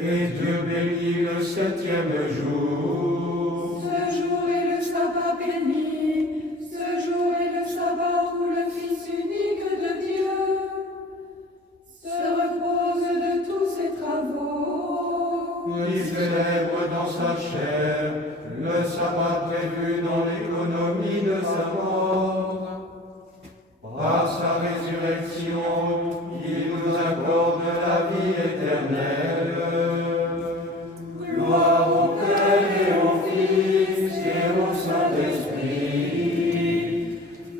Et Dieu bénit le septième jour. Ce jour est le sabbat béni, ce jour est le sabbat où le Fils unique de Dieu se repose de tous ses travaux. Il célèbre dans sa chair le sabbat prévu dans l'économie de sa mort. Par sa résurrection, il nous accorde la vie éternelle. Gloire au Père et au Fils et au Saint-Esprit,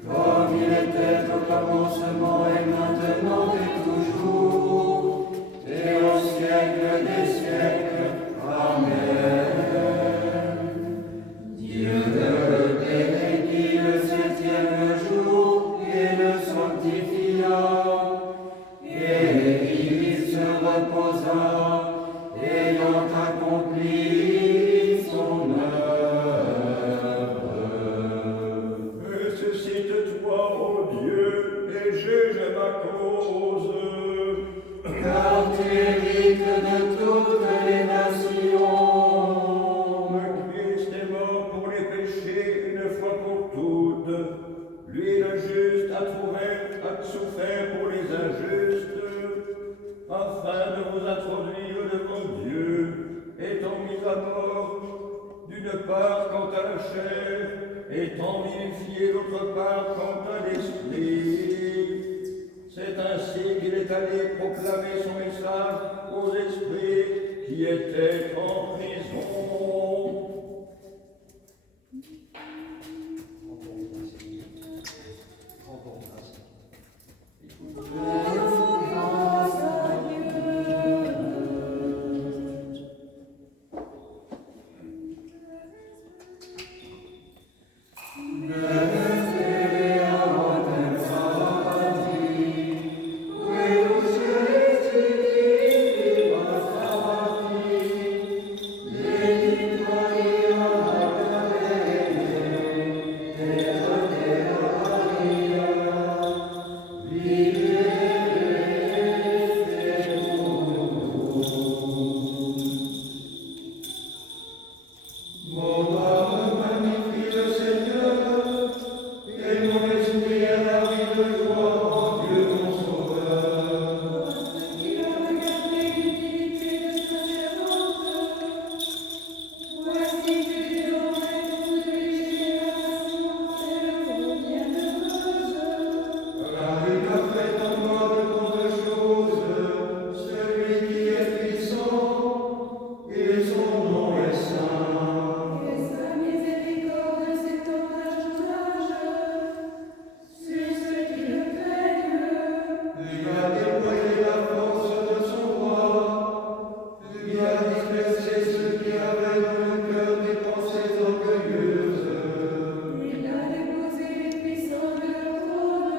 comme il était au commencement et maintenant et toujours, et au siècle des siècles. Amen. Dieu bénit le septième jour et le sanctifia, et il se reposa, ayant accompli son œuvre. Ressuscite-toi, ô Dieu, et juge ma cause. Car tu hérites de toutes les nations. Le Christ est mort pour les péchés une fois pour toutes. Lui, le juste, a souffert pour les injustes, afin de vous introduire devant Dieu, étant mis à mort, d'une part quant à la chair, étant vivifié d'autre part quant à l'esprit. C'est ainsi qu'il est allé proclamer son message aux esprits qui étaient en prison. Rendons grâce à Dieu. Mon âme magnifie le Seigneur, et mon esprit a la vie de joie en Dieu mon Sauveur. Il a regardé l'utilité de sa servante. Voici que désormais toutes les générations s'élèveront bienheureuses. Car il a fait en moi de grandes choses, celui qui est puissant, et son nom est saint. Que sa miséricorde s'étend d'âge en âge sur ceux qui le craignent. Il a déployé la force de son bras, il a dispersé ceux qui avaient dans le cœur des pensées orgueilleuses. Il a déposé les puissants de leur trône,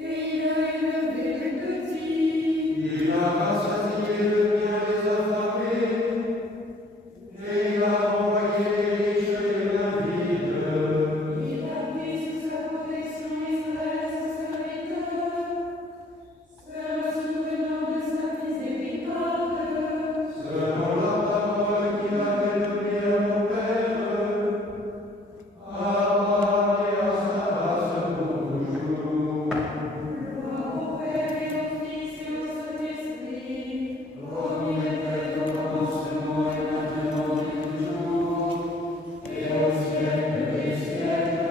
et il a élevé les petits. Il a rassasié de bien les affamés, et il a envoyé les riches et les vides. Il a pris sous sa protection Israël, son serviteur, se souvenant de sa miséricorde. Selon la parole qu'il avait donnée à mon Père, à Abraham et à sa race pour toujours. Gloire au Père et au Fils et au Saint-Esprit, comme il était au commencement et maintenant et toujours, et au siècle des siècles.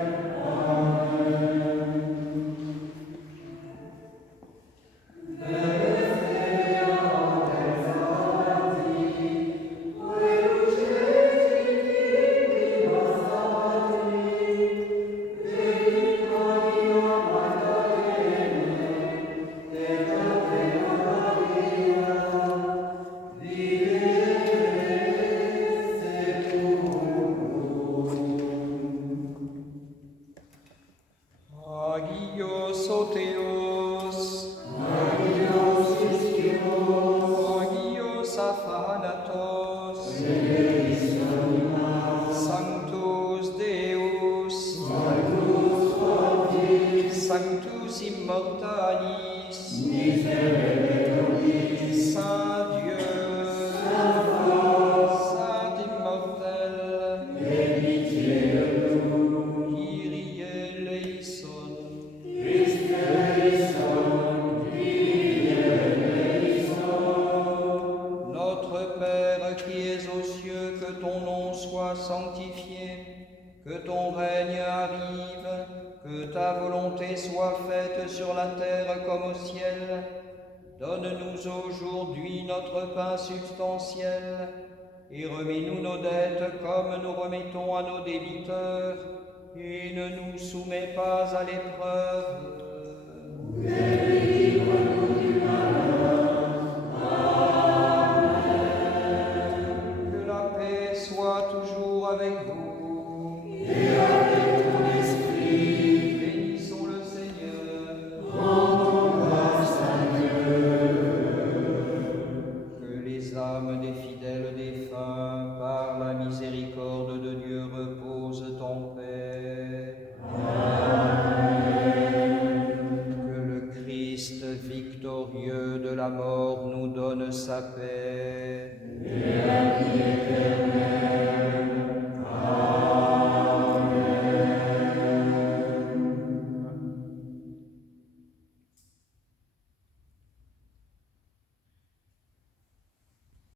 Agios o Theos, Agios Athanatos, Sanctus Deus, Sanctus Immortalis, Saint Dieu, que ton nom soit sanctifié, que ton règne arrive, que ta volonté soit faite sur la terre comme au ciel. Donne-nous aujourd'hui notre pain substantiel, et remets-nous nos dettes comme nous remettons à nos débiteurs, et ne nous soumets pas à l'épreuve. Mais délivre-nous